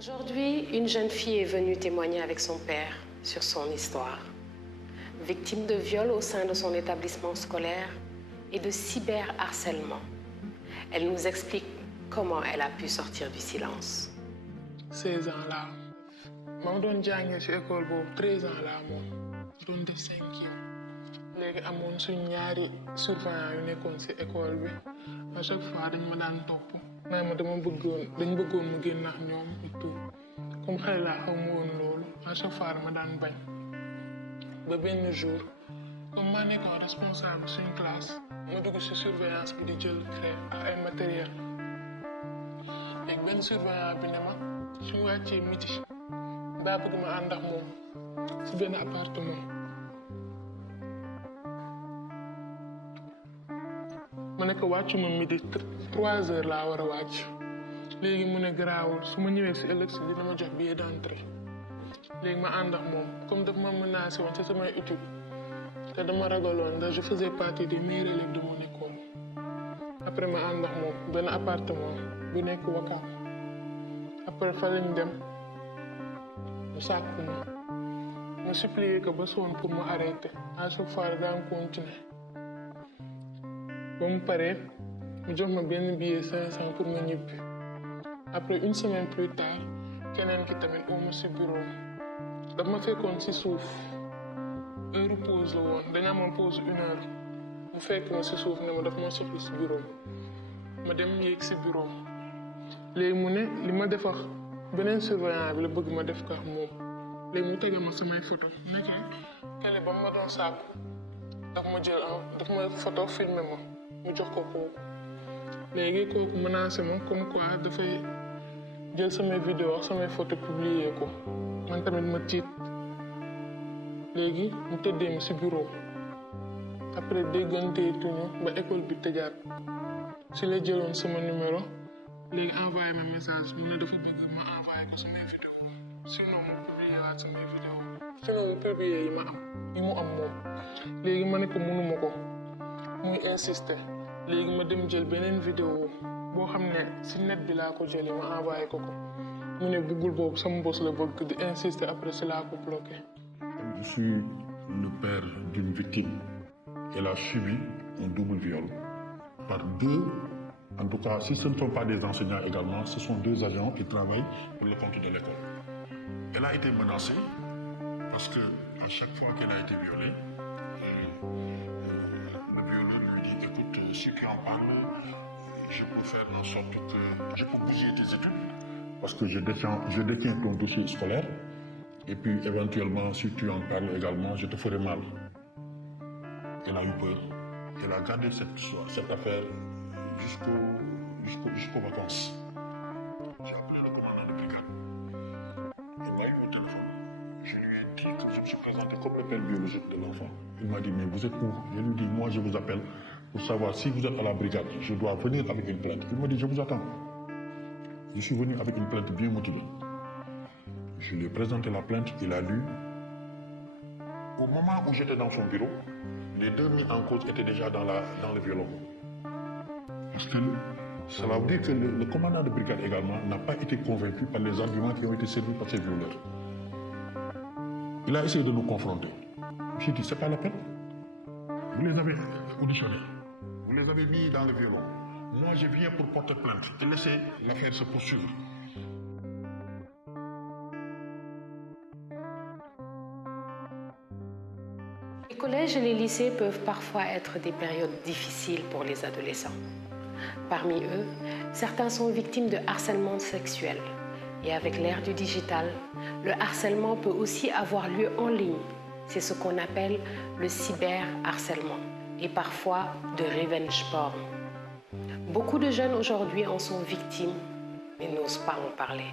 Aujourd'hui, une jeune fille est venue témoigner avec son père sur son histoire. Victime de viol au sein de son établissement scolaire et de cyberharcèlement. Elle nous explique comment elle a pu sortir du silence. 16 ans là, ma doon jàngee ci école boobu 13 ans là moom doon def 5e léegi amoon suñ ñaari surveillant yu nekkoon ci école bi à chaque fois dañ ma daan topp naa ma dañ bëggoon mu génn ak ñoom et tout comme xale laa xaw ma woon loolu à chaque fois ma daan bañ ba benn jour comme maa nekkoon responsable suñ classe ma dugg ci surveillance bi di jël craie ak ay matériel léegi benn surveillant bi ne ma su ñu wàccee midi daa bëgg ma ànd ak moom ci benn appartement ma ne ko wàccu ma midi 3 heures laa war a wàcc léegi mu ne garaawul su ma ñëwee si ëllëg si dina ma jox billet d'entrée léegi ma ànd ak moom comme daf ma menacé woon ci samay études te dama ragaloon ndax je faisais partie des meilleurs élèves de mon école après ma ànd ak moom benn appartement bu nekk Wakaam après fa lañ dem mu sàkku ma supplier ko ba sonn pour mu arrêter à chaque fois daan continuer ba mu paree mu jox ma benn billet 500 pour ma ñibbi après une semaine plus tard keneen ki tamit oo ma si bureau daf ma fekkoon si suuf heure pause la woon dañu amoon pause 1 heure mu fekk ma si suuf ne ma daf ma soxla si bureau ma dem yéeg si bureau léegi mu ne li ma def ak beneen surveillant bi la bëgg ma def ko ak moom léegi mu tegal ma samay photo nekk kele ba ma doon sàkku daf ma photo filmé ma mu jox ko kooku léegi kooku menacé ma comme quoi dafay jël samay vidéo ak samay photo publier ko man tamit ma tiit léegi mu tëddee ma si bureau après déggantee tuñu ba école bi tëjaat si la jëloon sama numéro léegi envoyé ma message mu ne dafa bëgg ma envoyé ko samay vidéo sinon mu publier waat samay vidéo sinon mu publier yi mu am moom léegi ma ne ko mënuma ko muy insister léegi ma dem jël beneen vidéo boo xam ne si net bi laa ko jëlee ma envoyé ko mu ne buggul boobu sama boss la bëgg di insister après si laa ko bloqué. Je suis le père d'une victime. Elle a subi un double viol par 2, en tout cas si ce ne sont pas des enseignants également, ce sont 2 agents qui travaillent pour le compte de l'école. Elle a été menacée parce que à chaque fois qu'elle a été violée, le violeur lui dit écoute, si tu en parles, je peux faire en sorte que je peux bousiller tes études parce que je détiens ton dossier scolaire et puis éventuellement si tu en parles également, je te ferai mal. Elle a eu peur. Elle a gardé cette affaire jusqu'aux vacances. J'ai appelé le commandant de brigade. Il m'a eu au téléphone. Je lui ai dit que je me suis présenté comme le père biologique de l'enfant. Il m'a dit, mais vous êtes où? Je lui ai dit, moi je vous appelle pour savoir si vous êtes à la brigade. Je dois venir avec une plainte. Il m'a dit, je vous attends. Je suis venu avec une plainte bien motivée. Je lui ai présenté la plainte, il a lu. Au moment où j'étais dans son bureau, les 2 mis en cause étaient déjà dans le violon. Parce que cela veut dire que le commandant de brigade également n'a pas été convaincu par les arguments qui ont été servis par ces violeurs. Il a essayé de nous confronter. J'ai dit, c'est pas la peine. Vous les avez auditionnés. Vous les avez mis dans le violon. Moi, je viens pour porter plainte et laisser l'affaire se poursuivre. Les collèges et les lycées peuvent parfois être des périodes difficiles pour les adolescents. Parmi eux, certains sont victimes de harcèlement sexuel. Et avec l'ère du digital, le harcèlement peut aussi avoir lieu en ligne. C'est ce qu'on appelle le cyberharcèlement et parfois de revenge porn. Beaucoup de jeunes aujourd'hui en sont victimes, mais n'osent pas en parler.